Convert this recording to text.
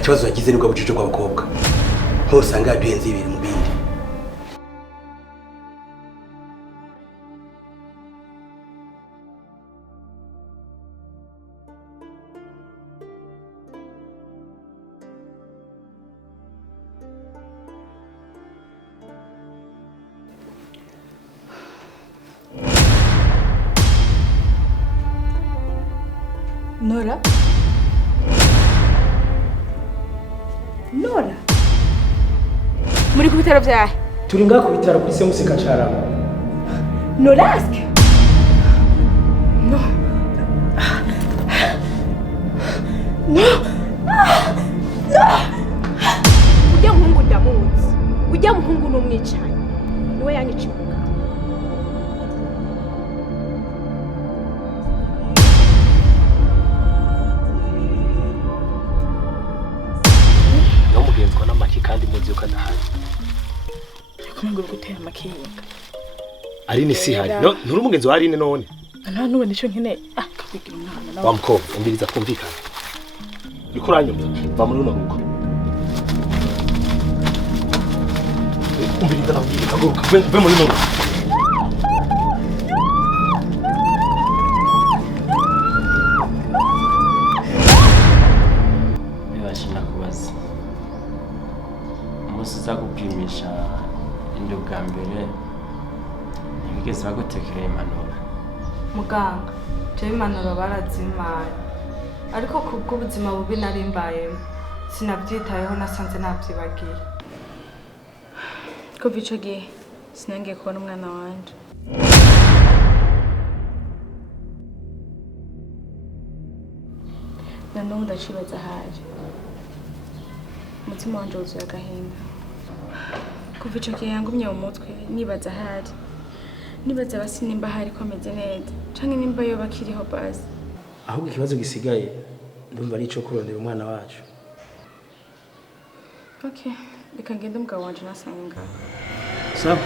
kibazo yagize nibwo bucico bw'abakobwa hose usanga yaduhenze ibiri mu bindi. Nora? Nora? Muri ku bitaro vyahe? Turi ngaho ku bitaro kuri Semusi Kacarama. Norask? No. No. No. Ujya muhungu ndamuzi. Ujya muhungu n'umwicanyi. Niwe yanyiciye. Kandi muzi uko ndahari. Kumwe gutera amakinga. Ari ni si hari. No, nturi umugenzi wa Arine none. Nta nubwo nico nkene. Kabigira umwana nawe. Wa mukobwa, umbiriza twumvikana. Uriko uranyumva? Va muri runo rugo. Umbiriza nawe haguruka. Ve muri runo rugo. Bibashina kubaza. Musuza gupimisha indi bwa mbere ntibigeze bagutekereye impanuro. Muganga, jewe impanuro barazimpaye ariko kubw'ubuzima bubi nari mbayemo sinabyitayeho, nasanze nabyibagiye. Kuva ico gihe sinangiye kubona umwana wanje. Na n'ubu ndacibaza ahaje. Umutima wanje wuzuye agahinda. Kuva ico gihe yangumye mu mutwe nibaza ahari. Nibaza basi nimba hari ko ameze neza canke nimba yoba akiriho basi. Ahubwo ikibazo gisigaye ndumva ari ico kurondera umwana wacu. Okay, reka ngende umugabo wanje nasanga. Sawa.